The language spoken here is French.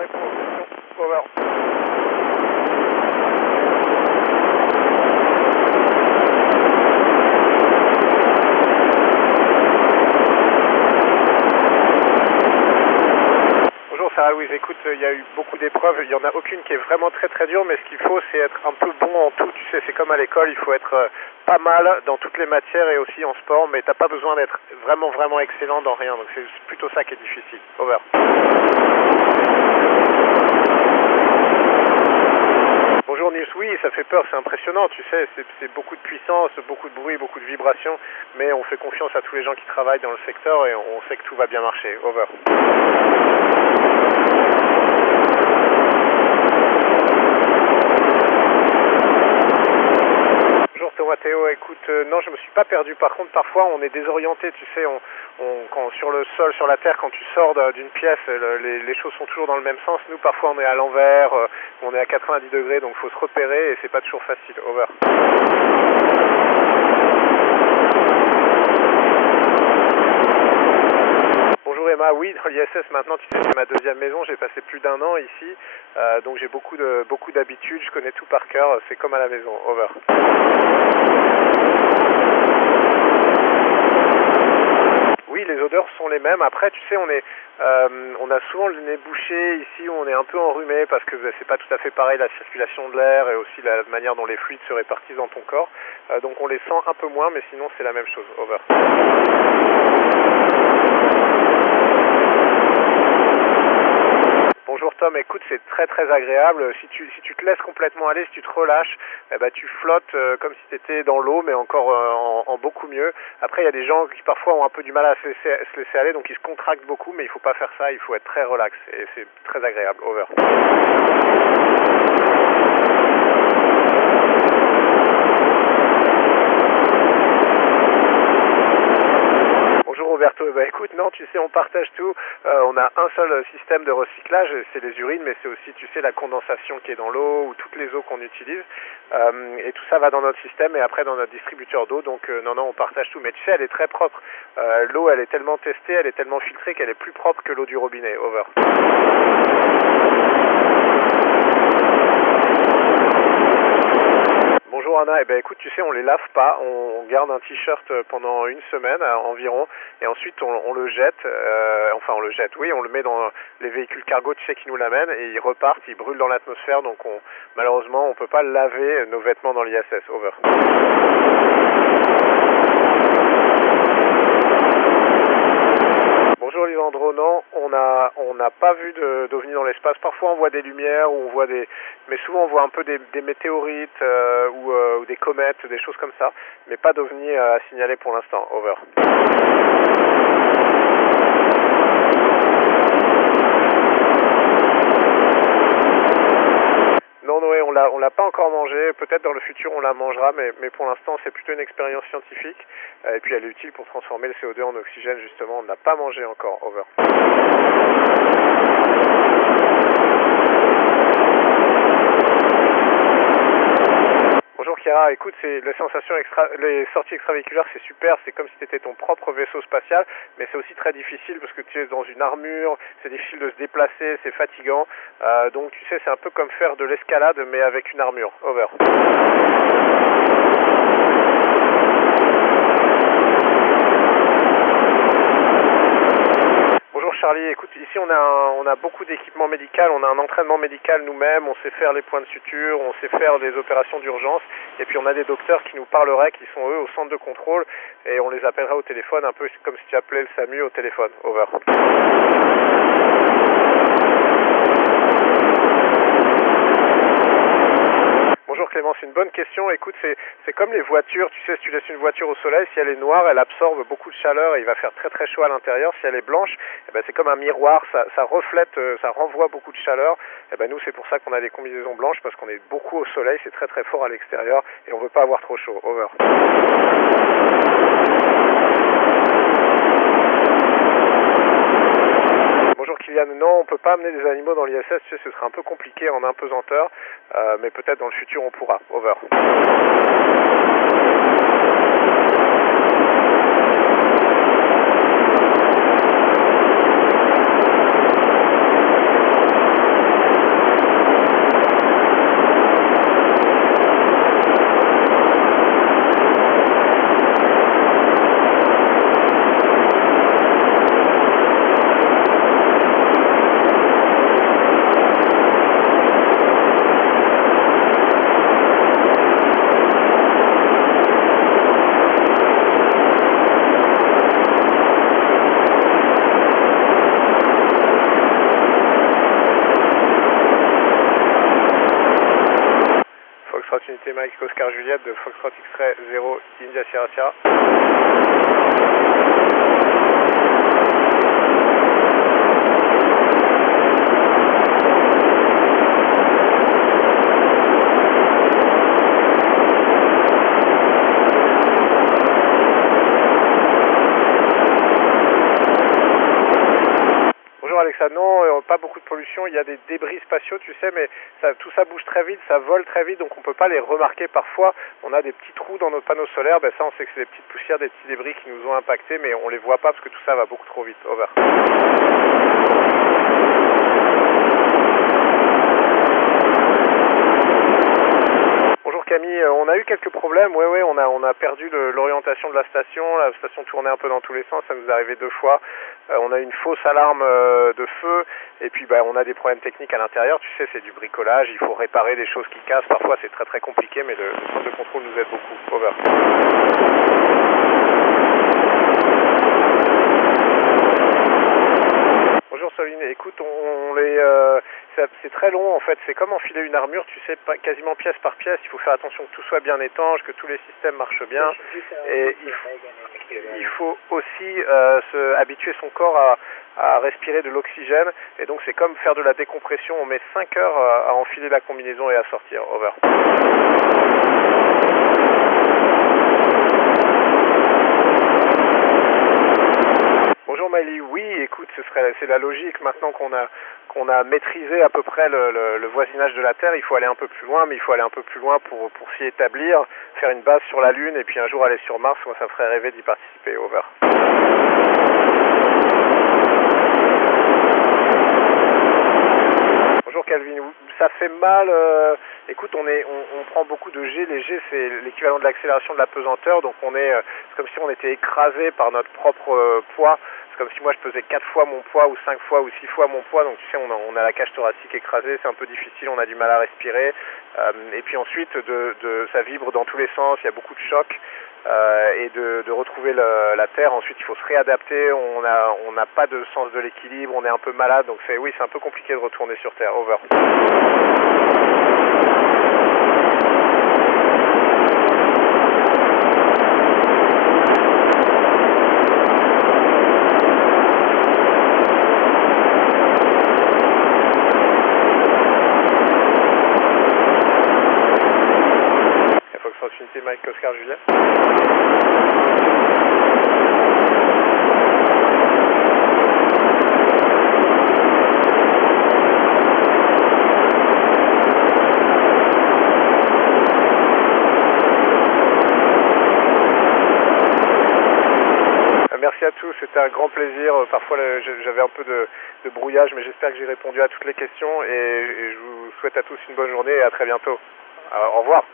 réponse. Over. Bonjour Sarah Louise, écoute, il y a eu beaucoup d'épreuves, il n'y en a aucune qui est vraiment très très dure, mais ce qu'il faut c'est être un peu bon en tout, tu sais, c'est comme à l'école, il faut être pas mal dans toutes les matières et aussi en sport, mais t'as pas besoin d'être vraiment excellent dans rien, donc c'est plutôt ça qui est difficile. Over. Bonjour Nils, oui, ça fait peur, c'est impressionnant, tu sais, c'est beaucoup de puissance, beaucoup de bruit, beaucoup de vibrations, mais on fait confiance à tous les gens qui travaillent dans le secteur et on sait que tout va bien marcher. Over. Bonjour Thomas Théo, écoute, non je me suis pas perdu, par contre parfois on est désorienté, tu sais, quand sur le sol, sur la terre, quand tu sors d'une pièce, les choses sont toujours dans le même sens, nous parfois on est à l'envers, on est à 90 degrés, donc il faut se repérer et c'est pas toujours facile. Over. Bonjour Emma, oui, dans l'ISS maintenant, tu sais, c'est ma deuxième maison, j'ai passé plus d'1 an ici, donc j'ai beaucoup d'habitudes, je connais tout par cœur, c'est comme à la maison. Over. Oui, les odeurs sont les mêmes. Après, tu sais, on a souvent le nez bouché ici, où on est un peu enrhumé parce que c'est pas tout à fait pareil la circulation de l'air et aussi la manière dont les fluides se répartissent dans ton corps. Donc on les sent un peu moins, mais sinon c'est la même chose. Over. Bonjour Tom, écoute, c'est très agréable. Si tu te laisses complètement aller, si tu te relâches, tu flottes comme si tu étais dans l'eau, mais encore en beaucoup mieux. Après, il y a des gens qui parfois ont un peu du mal à se laisser aller, donc ils se contractent beaucoup, mais il ne faut pas faire ça, il faut être très relax et c'est très agréable. Over. Roberto, écoute, non, tu sais, on partage tout. On a un seul système de recyclage, c'est les urines, mais c'est aussi, tu sais, la condensation qui est dans l'eau ou toutes les eaux qu'on utilise. Et tout ça va dans notre système et après dans notre distributeur d'eau. Donc non, on partage tout. Mais tu sais, elle est très propre. L'eau, elle est tellement testée, elle est tellement filtrée qu'elle est plus propre que l'eau du robinet. Over. Bonjour Anna, écoute, tu sais, on les lave pas, on garde un t-shirt pendant 1 semaine environ, et ensuite on le jette, on le jette, oui, on le met dans les véhicules cargo, tu sais, qui nous l'amènent, et ils repartent, ils brûlent dans l'atmosphère, donc malheureusement on peut pas laver nos vêtements dans l'ISS. Over. Bonjour Lisandro, non, on n'a pas vu d'ovnis dans l'espace. Parfois on voit des lumières, ou on voit mais souvent on voit un peu des météorites ou des comètes, des choses comme ça, mais pas d'ovnis à signaler pour l'instant. Over. Non Noé, on l'a pas encore mangé, peut-être dans le futur on la mangera, mais pour l'instant c'est plutôt une expérience scientifique, et puis elle est utile pour transformer le CO2 en oxygène justement, on ne l'a pas mangé encore. Over. Bonjour Chiara, écoute, les sensations les sorties extravéhiculaires c'est super, c'est comme si tu étais ton propre vaisseau spatial, mais c'est aussi très difficile parce que tu es dans une armure, c'est difficile de se déplacer, c'est fatigant, donc tu sais c'est un peu comme faire de l'escalade mais avec une armure. Over. Bonjour Charlie, écoute, ici on a beaucoup d'équipements médicaux, on a un entraînement médical nous-mêmes, on sait faire les points de suture, on sait faire des opérations d'urgence, et puis on a des docteurs qui nous parleraient, qui sont eux au centre de contrôle, et on les appellerait au téléphone, un peu comme si tu appelais le SAMU au téléphone. Over. Bonjour Clément, c'est une bonne question. Écoute, c'est comme les voitures, tu sais, si tu laisses une voiture au soleil, si elle est noire, elle absorbe beaucoup de chaleur et il va faire très chaud à l'intérieur. Si elle est blanche, c'est comme un miroir, ça reflète, ça renvoie beaucoup de chaleur. Nous, c'est pour ça qu'on a des combinaisons blanches, parce qu'on est beaucoup au soleil, c'est très fort à l'extérieur et on ne veut pas avoir trop chaud. Over. Bonjour Kylian, non, on ne peut pas amener des animaux dans l'ISS, tu sais, ce serait un peu compliqué en impesanteur, mais peut-être dans le futur on pourra. Over. unité Mike Oscar Juliette de Foxtrot X-Ray 0 India Sierra Sierra. Alexa, non, pas beaucoup de pollution, il y a des débris spatiaux, tu sais, mais tout ça bouge très vite, ça vole très vite, donc on ne peut pas les remarquer parfois. On a des petits trous dans nos panneaux solaires, ça on sait que c'est des petites poussières, des petits débris qui nous ont impactés, mais on les voit pas parce que tout ça va beaucoup trop vite. Over. Bonjour Camille, on a eu quelques problèmes, ouais, on a perdu l'orientation de la station tournait un peu dans tous les sens, ça nous est arrivé 2 fois. On a une fausse alarme de feu et puis on a des problèmes techniques à l'intérieur, tu sais, c'est du bricolage, il faut réparer des choses qui cassent, parfois c'est très très compliqué, mais le centre de contrôle nous aide beaucoup. Over. Bonjour Soline, écoute, c'est très long en fait, c'est comme enfiler une armure, tu sais, quasiment pièce par pièce, il faut faire attention que tout soit bien étanche, que tous les systèmes marchent bien, et il faut aussi habituer son corps à respirer de l'oxygène, et donc c'est comme faire de la décompression, on met 5 heures à enfiler la combinaison et à sortir. Over. Bonjour Miley, oui, écoute, c'est la logique maintenant qu'on a maîtrisé à peu près le voisinage de la Terre, il faut aller un peu plus loin, mais il faut aller un peu plus loin pour s'y établir, faire une base sur la Lune et puis un jour aller sur Mars, moi ça me ferait rêver d'y participer. Over. Bonjour Calvin, ça fait mal, écoute, on prend beaucoup de G, les G c'est l'équivalent de l'accélération de la pesanteur, donc c'est comme si on était écrasé par notre propre poids. Comme si moi je pesais 4 fois mon poids ou 5 fois ou 6 fois mon poids, donc tu sais on a la cage thoracique écrasée, c'est un peu difficile, on a du mal à respirer, et puis ensuite ça vibre dans tous les sens, il y a beaucoup de chocs, et de retrouver la Terre, ensuite il faut se réadapter, on n'a pas de sens de l'équilibre, on est un peu malade, donc c'est un peu compliqué de retourner sur Terre. Over. Unité Mike Oscar Juliette. Merci à tous, c'était un grand plaisir. Parfois j'avais un peu de brouillage, mais j'espère que j'ai répondu à toutes les questions et je vous souhaite à tous une bonne journée et à très bientôt. Au revoir.